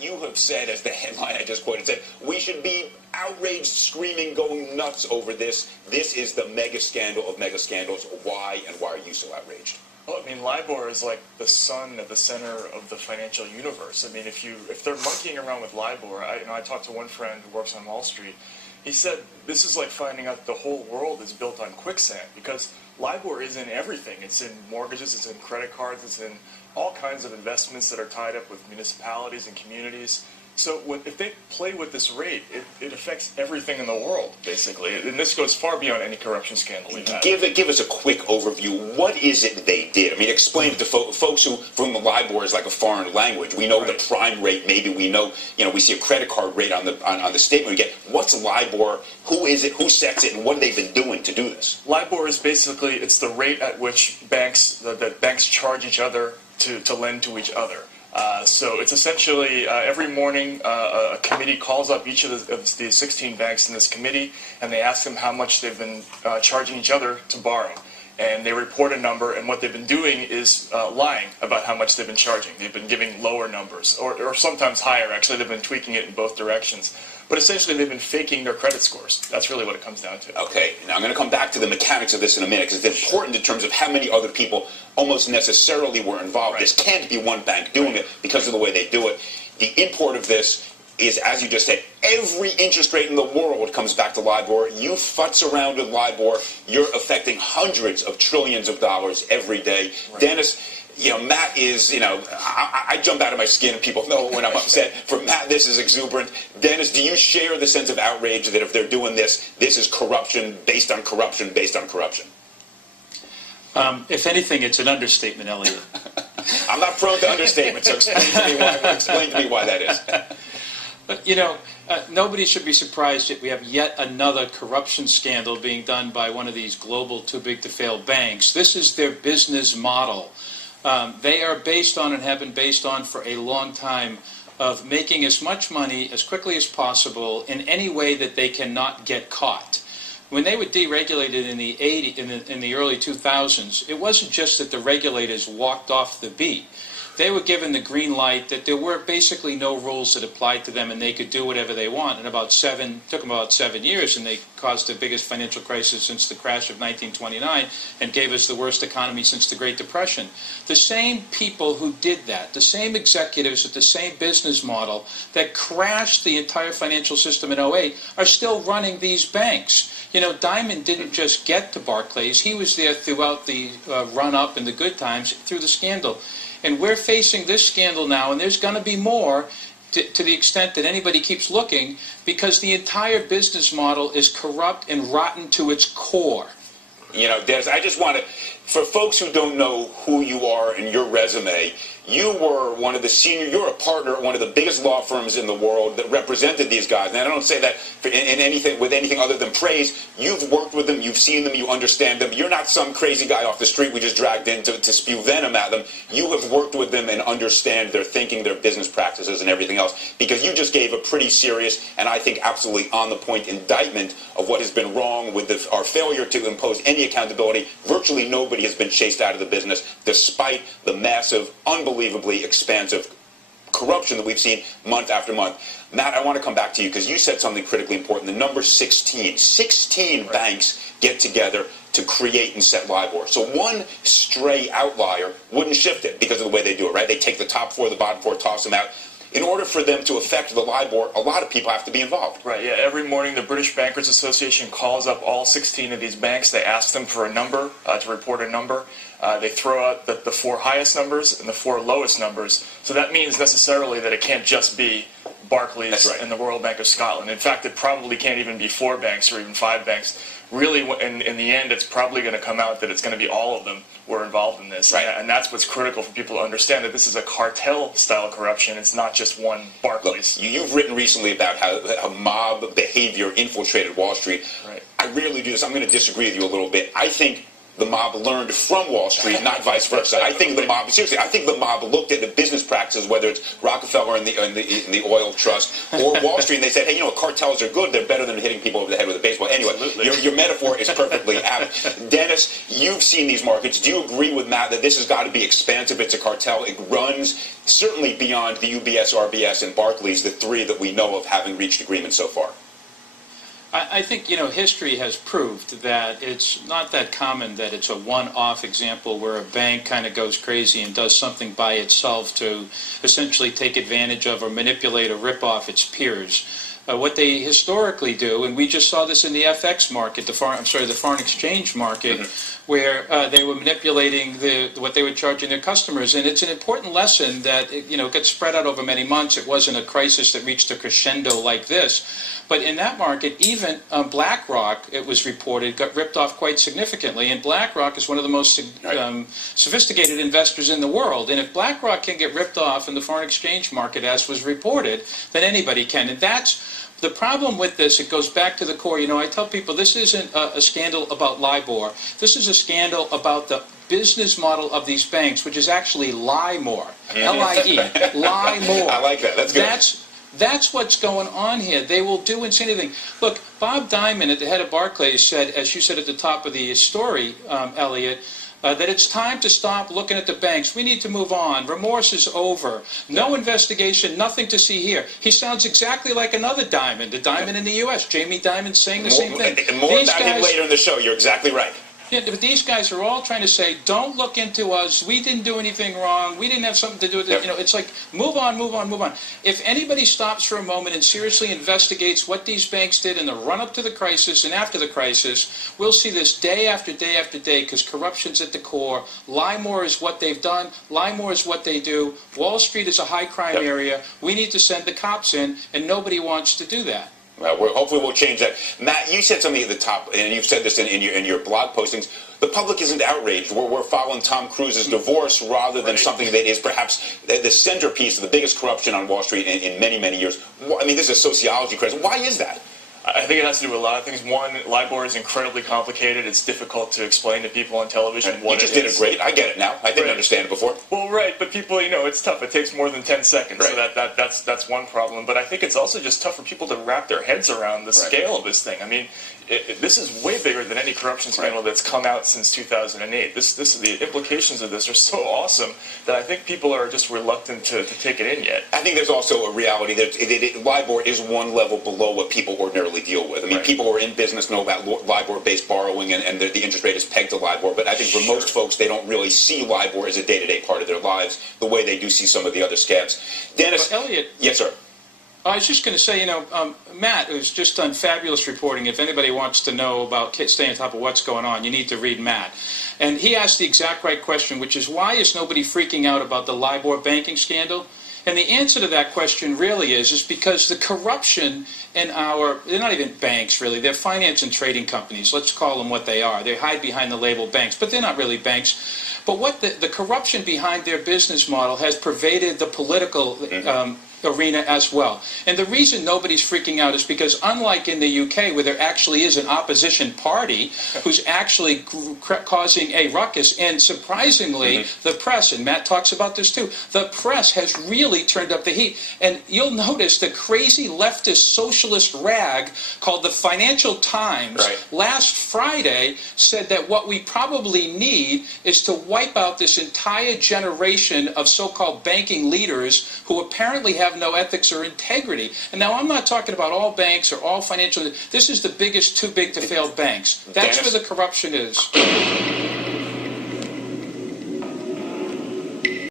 you have said, as the headline I just quoted said, we should be outraged, screaming, going nuts over this. This is the mega scandal of mega scandals. Why, and why are you so outraged? Well, I mean, LIBOR is like the sun at the center of the financial universe. I mean, if they're monkeying around with LIBOR, I talked to one friend who works on Wall Street. He said this is like finding out the whole world is built on quicksand, because LIBOR is in everything. It's in mortgages, it's in credit cards, it's in all kinds of investments that are tied up with municipalities and communities. So if they play with this rate, it affects everything in the world, basically. And this goes far beyond any corruption scandal we've had. Give us a quick overview. What is it they did? I mean, explain it to folks who, from the LIBOR is like a foreign language. We know the prime rate, maybe we know, we see a credit card rate on the statement we get. What's LIBOR? Who is it? Who sets it? And what have they been doing to do this? LIBOR is basically, it's the rate at which banks charge each other to lend to each other. So it's essentially every morning a committee calls up each of the 16 banks in this committee, and they ask them how much they've been charging each other to borrow. And they report a number, and what they've been doing is lying about how much they've been charging. They've been giving lower numbers, or sometimes higher. Actually, they've been tweaking it in both directions. But essentially, they've been faking their credit scores. That's really what it comes down to. Okay, now I'm going to come back to the mechanics of this in a minute, because it's important in terms of how many other people almost necessarily were involved. Right. This can't be one bank doing it because of the way they do it. The import of this is, as you just said, every interest rate in the world comes back to LIBOR. You futz around with LIBOR, you're affecting hundreds of trillions of dollars every day. Right. Dennis, Matt is, I jump out of my skin and people know when I'm upset. For Matt, this is exuberant. Dennis, do you share the sense of outrage that if they're doing this, this is corruption based on corruption based on corruption? If anything, it's an understatement, Elliot. I'm not prone to understatement, so explain to me why that is. But, nobody should be surprised that we have yet another corruption scandal being done by one of these global too-big-to-fail banks. This is their business model. They are based on and have been based on for a long time of making as much money as quickly as possible in any way that they cannot get caught. When they were deregulated in the early 2000s, it wasn't just that the regulators walked off the beat. They were given the green light that there were basically no rules that applied to them, and they could do whatever they want. And took them about 7 years, and they caused the biggest financial crisis since the crash of 1929 and gave us the worst economy since the Great Depression. The same people who did that, the same executives with the same business model that crashed the entire financial system in '08 are still running these banks. Diamond didn't just get to Barclays. He was there throughout the run-up and the good times through the scandal. And we're facing this scandal now, and there's going to be more to the extent that anybody keeps looking, because the entire business model is corrupt and rotten to its core. Des, I just want to, for folks who don't know who you are and your resume, you were you're a partner at one of the biggest law firms in the world that represented these guys. And I don't say that with anything other than praise. You've worked with them, you've seen them, you understand them. You're not some crazy guy off the street we just dragged in to spew venom at them. You have worked with them and understand their thinking, their business practices, and everything else, because you just gave a pretty serious and I think absolutely on-the-point indictment of what has been wrong with our failure to impose any accountability. Virtually nobody has been chased out of the business, despite the massive, unbelievably expansive corruption that we've seen month after month. Matt, I want to come back to you because you said something critically important. The number 16. 16 banks get together to create and set LIBOR. So one stray outlier wouldn't shift it because of the way they do it, right? They take the top four, the bottom four, toss them out. In order for them to affect the LIBOR, a lot of people have to be involved. Right, yeah. Every morning the British Bankers Association calls up all 16 of these banks. They ask them for a number, to report a number. They throw out the four highest numbers and the four lowest numbers. So that means necessarily that it can't just be Barclays and the Royal Bank of Scotland. In fact, it probably can't even be 4 banks or even 5 banks. Really, in the end, it's probably going to come out that it's going to be all of them were involved in this. Right. And that's what's critical for people to understand, that this is a cartel-style corruption. It's not just one Barclays. Look, you've written recently about how mob behavior infiltrated Wall Street. Right. I rarely do this. I'm going to disagree with you a little bit. I think the mob learned from Wall Street, not vice versa. I think the mob, seriously, I think the mob looked at the business practices, whether it's Rockefeller and the oil trust or Wall Street, and they said, hey, cartels are good. They're better than hitting people over the head with a baseball. Anyway, your metaphor is perfectly apt. Dennis, you've seen these markets. Do you agree with Matt that this has got to be expansive? It's a cartel. It runs certainly beyond the UBS, RBS, and Barclays, the three that we know of having reached agreement so far. I think, history has proved that it's not that common that it's a one-off example where a bank kind of goes crazy and does something by itself to essentially take advantage of or manipulate or rip off its peers. What they historically do, and we just saw this in the FX market, the foreign exchange market, where they were manipulating what they were charging their customers. And it's an important lesson that it gets spread out over many months. It wasn't a crisis that reached a crescendo like this. But in that market, even BlackRock, it was reported, got ripped off quite significantly. And BlackRock is one of the most sophisticated investors in the world. And if BlackRock can get ripped off in the foreign exchange market, as was reported, then anybody can. And that's the problem with this. It goes back to the core. I tell people this isn't a scandal about LIBOR. This is a scandal about the business model of these banks, which is actually lie more. L-I-E. Lie more. I like that. That's good. That's what's going on here. They will do and say anything. Look, Bob Diamond, at the head of Barclays, said, as you said at the top of the story, Elliot, that it's time to stop looking at the banks. We need to move on. Remorse is over. No investigation, nothing to see here. He sounds exactly like another Diamond, the Diamond in the U.S. Jamie Dimon saying the same thing. More about him later in the show. You're exactly right. Yeah, but these guys are all trying to say, don't look into us. We didn't do anything wrong. We didn't have something to do with it. It's like, move on, move on, move on. If anybody stops for a moment and seriously investigates what these banks did in the run-up to the crisis and after the crisis, we'll see this day after day after day because corruption's at the core. Lie more is what they've done. Lie more is what they do. Wall Street is a high-crime area. We need to send the cops in, and nobody wants to do that. Hopefully we'll change that. Matt, you said something at the top, and you've said this in your blog postings. The public isn't outraged. We're following Tom Cruise's divorce rather than something that is perhaps the centerpiece of the biggest corruption on Wall Street in many, many years. I mean, this is a sociology crisis. Why is that? I think it has to do with a lot of things. One, LIBOR is incredibly complicated. It's difficult to explain to people on television what it is. You just did it great. I get it now. I didn't understand it before. Well, right, but people, it's tough. It takes more than 10 seconds, so that's one problem. But I think it's also just tough for people to wrap their heads around the scale of this thing. I mean, this is way bigger than any corruption scandal that's come out since 2008. The implications of this are so awesome that I think people are just reluctant to take it in yet. I think there's also a reality that LIBOR is one level below what people ordinarily deal with. I mean, people who are in business know about LIBOR-based borrowing and the interest rate is pegged to LIBOR, but I think for most folks, they don't really see LIBOR as a day-to-day part of their lives the way they do see some of the other scams. Dennis? Well, Elliot. Yes, sir. I was just going to say, Matt, who's just done fabulous reporting. If anybody wants to know about staying on top of what's going on, you need to read Matt. And he asked the exact right question, which is, why is nobody freaking out about the LIBOR banking scandal? And the answer to that question really is because the corruption in they're not even banks really, they're finance and trading companies. Let's call them what they are. They hide behind the label banks, but they're not really banks. But what the corruption behind their business model has pervaded the political arena as well. And the reason nobody's freaking out is because unlike in the UK where there actually is an opposition party who's actually causing a ruckus, and surprisingly the press, and Matt talks about this too, the press has really turned up the heat. And you'll notice the crazy leftist socialist rag called the Financial Times last Friday said that what we probably need is to wipe out this entire generation of so-called banking leaders who apparently have no ethics or integrity. And now I'm not talking about all banks or all financial. This is the biggest too big to fail banks. That's where the corruption is.